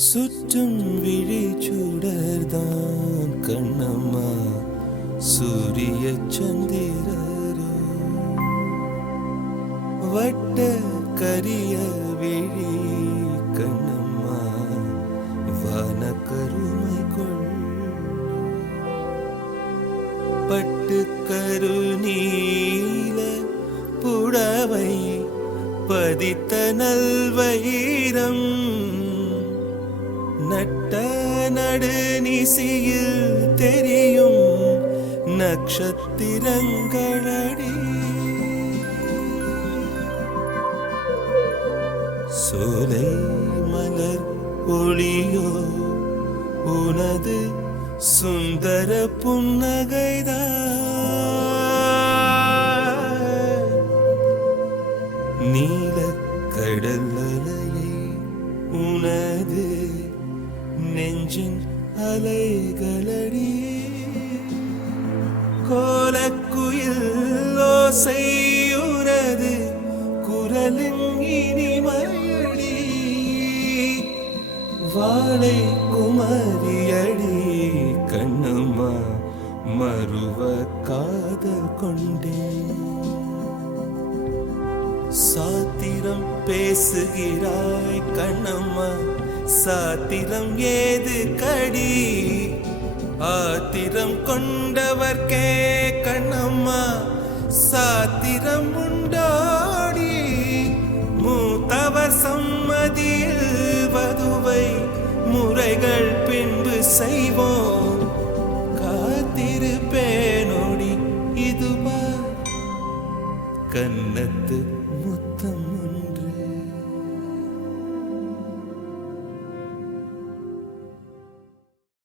சுற்றும் விழி சுடர்தான் கண்ணம்மா சூரிய சந்திரரோ வட்ட கரிய விழி கண்ணம்மா வான கருமை கொள் பட்டு கருநீல புடவை பதித்த நல்வயிரம் நட்ட நடுநிசியில் தெரியும் நட்சத்திரங்களடி சோலை மலர் ஒளியோ உனது சுந்தர புன்னகைதான் நீல கடல் அலையை உனது நெஞ்சின் அலைகளடி கோலக்குயில் ஓசையுனது குரலின் இனிமையடி வாழை குமரியடி கண்ணம்மா மறுவ காதல் கொண்டேன் சாத்திரம் பேசுகிறாய் கண்ணம்மா சாத்திரம் ஏது கடி ஆத்திரம் கொண்டவர்க்கே கண்ணம்மா சாத்திரம் உண்டாடி மூத்தவர் சம்மதியில் வதுவை முறைகள் பின்பு செய்வோம்